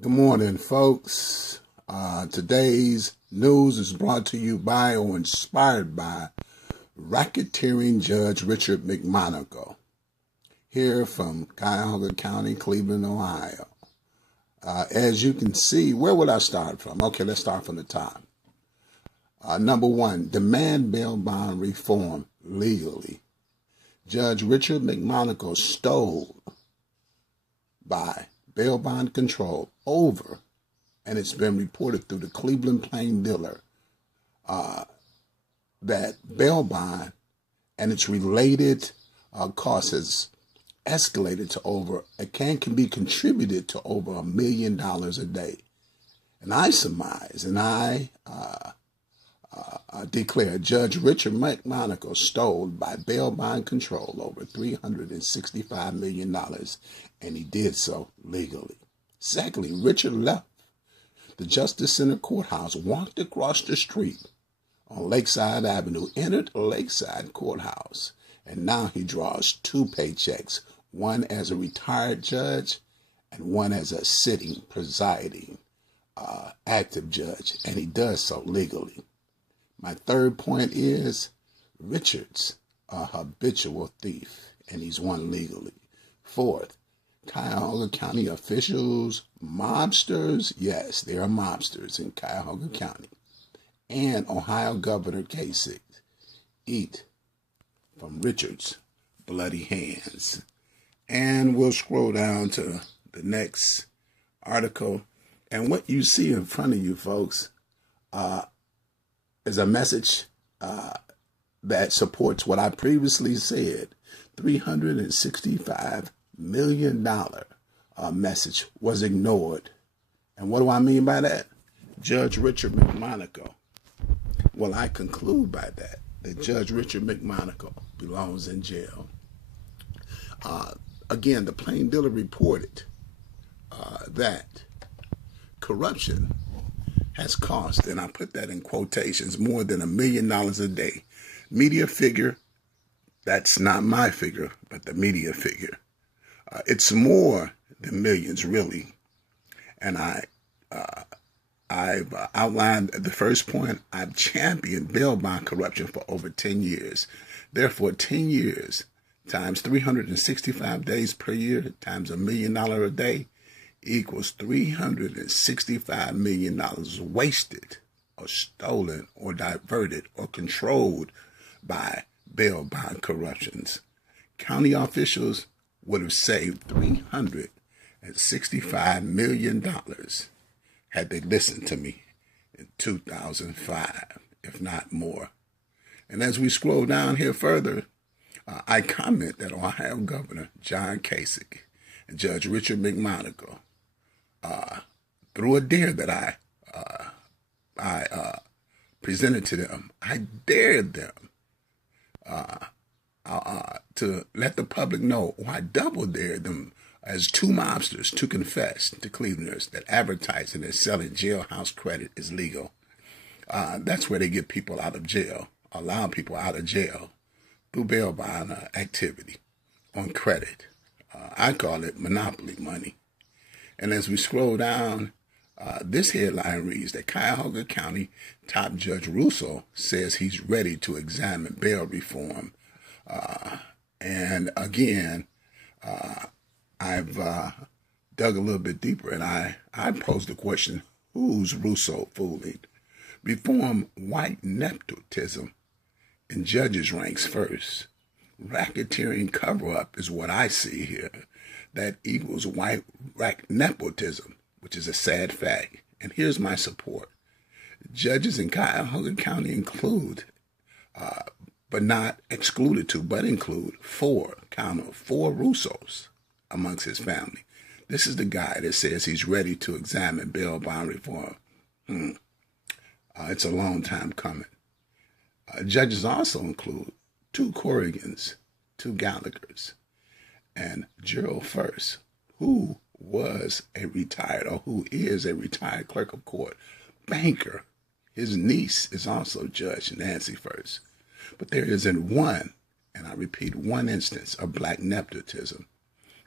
Good morning, folks. Today's news is brought to you by or inspired by Racketeering Judge Richard McMonagle, here from Cuyahoga County, Cleveland, Ohio. As you can see, where would I start from? Okay, let's start from the top. Number one, demand bail bond reform legally. Judge Richard McMonagle stole by bail bond control over, and it's been reported through the Cleveland Plain Dealer that bail bond and its related costs has escalated to over, can be contributed to over $1 million a day. And I surmise, and I declare Judge Richard McMonagle stole by bail bond control over $365 million, and he did so legally. Secondly, Richard left the Justice Center Courthouse, walked across the street on Lakeside Avenue, entered Lakeside Courthouse, and now he draws two paychecks, one as a retired judge and one as a sitting, presiding, active judge, and he does so legally. My third point is Richard's a habitual thief, and he's won legally. Fourth, Cuyahoga County officials, mobsters, yes, there are mobsters in Cuyahoga County, and Ohio Governor Kasich eat from Richard's bloody hands. And we'll scroll down to the next article, and what you see in front of you, folks, is a message that supports what I previously said. $365 million message was ignored. And what do I mean by that? Judge Richard McMonagle. Well, I conclude by that Judge Richard McMonagle belongs in jail. Again, the Plain Dealer reported that corruption has cost, and I put that in quotations, more than $1 million a day. Media figure, that's not my figure, but the media figure. It's more than millions, really. And I've outlined the first point. I've championed bail bond corruption for over 10 years. Therefore, 10 years times 365 days per year times $1 million a day equals $365 million wasted or stolen or diverted or controlled by bail bond corruptions. County officials would have saved $365 million had they listened to me in 2005, if not more. And as we scroll down here further, I comment that Ohio Governor John Kasich and Judge Richard McMonagle, through a dare that I presented to them, I dared them to let the public know, or I double dared them as two mobsters to confess to Clevelanders that advertising and selling jailhouse credit is legal. That's where they get people out of jail, allow people out of jail through bail bond activity on credit. I call it monopoly money. And as we scroll down, this headline reads that Cuyahoga County top Judge Russo says he's ready to examine bail reform. And again, I've dug a little bit deeper, and I posed the question, who's Russo fooling? Reform white nepotism in judges' ranks first. Racketeering cover-up is what I see here. That equals white nepotism, which is a sad fact. And here's my support. Judges in Cuyahoga County include, but not excluded to, but include four Russos amongst his family. This is the guy that says he's ready to examine bail bond reform. It's a long time coming. Judges also include two Corrigans, two Gallaghers, and Gerald First, who was a retired, or who is a retired clerk of court, banker. His niece is also Judge Nancy First. But there isn't one, and I repeat, one instance of black nepotism.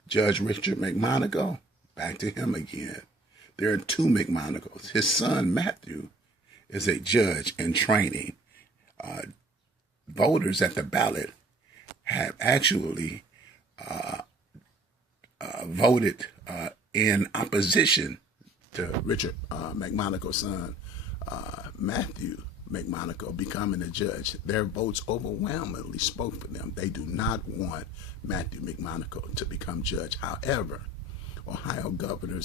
Judge Richard McMonagle, back to him again. There are two McMonagles. His son, Matthew, is a judge in training. Voters at the ballot have actually voted in opposition to Richard McMonagle's son, Matthew McMonagle, becoming a judge. Their votes overwhelmingly spoke for them. They do not want Matthew McMonagle to become judge. However, Ohio Governor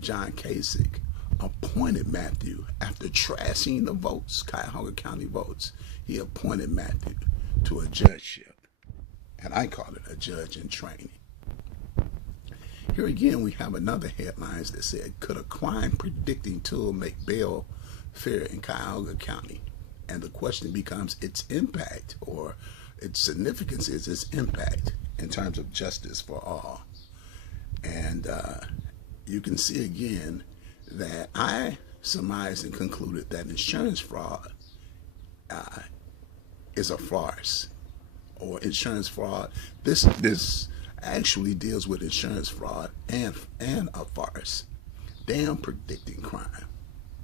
John Kasich appointed Matthew after trashing the votes, Cuyahoga County votes. He appointed Matthew to a judgeship, and I call it a judge in training. Here again, we have another headlines that said, could a crime predicting tool make bail fair in Cuyahoga County? And the question becomes its impact, or its significance is its impact in terms of justice for all. And you can see again that I surmised and concluded that insurance fraud is a farce, or insurance fraud. This actually deals with insurance fraud and a farce. Damn, predicting crime,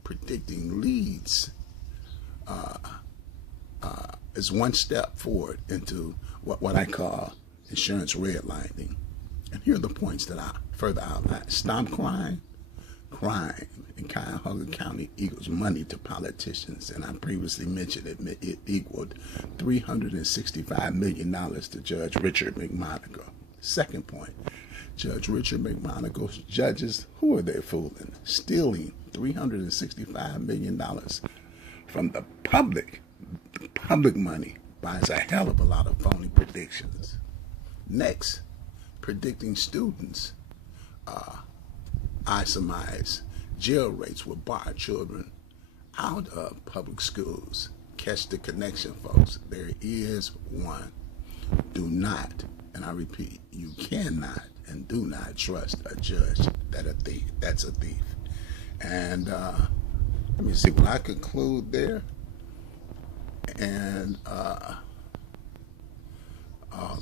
predicting leads is one step forward into what I call insurance redlining. And here are the points that I further outline. Stop crime. Crime in Cuyahoga County equals money to politicians, and I previously mentioned it equaled $365 million to Judge Richard McMonagle. Second point, Judge Richard McMonagle's judges, who are they fooling? Stealing $365 million from the public. The public money buys a hell of a lot of phony predictions. Next, predicting students. I surmise jail rates will bar children out of public schools. Catch the connection, folks. There is one. Do not, and I repeat, you cannot and do not trust a judge that's a thief. And let me see, when I conclude there, and oh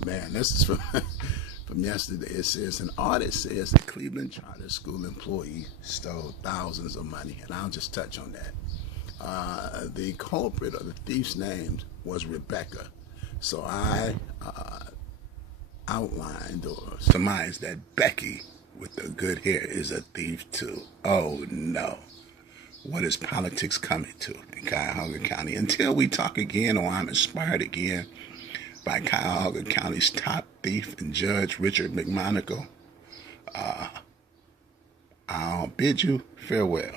man, this is from from yesterday. It says an audit says the Cleveland charter school employee stole thousands of money, and I'll just touch on that. The culprit or the thief's name was Rebecca. So I outlined or surmised that Becky with the good hair is a thief too. Oh no. What is politics coming to in Cuyahoga County? Until we talk again, or I'm inspired again by Cuyahoga County's top thief and Judge Richard McMonagle, I'll bid you farewell.